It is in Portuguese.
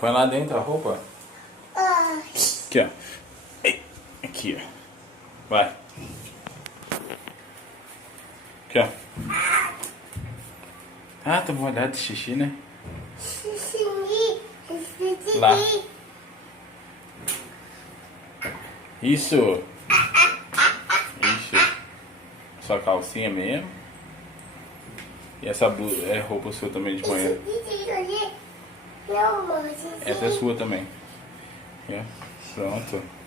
Põe lá dentro a roupa. Aqui, ó. Aqui, ó. Vai. Aqui, ó. Ah, tá molhado de xixi, né? Lá. Isso. Isso. Sua calcinha mesmo. E essa blusa é roupa sua também de manhã. Essa é sua também. Aqui, ó. Pronto.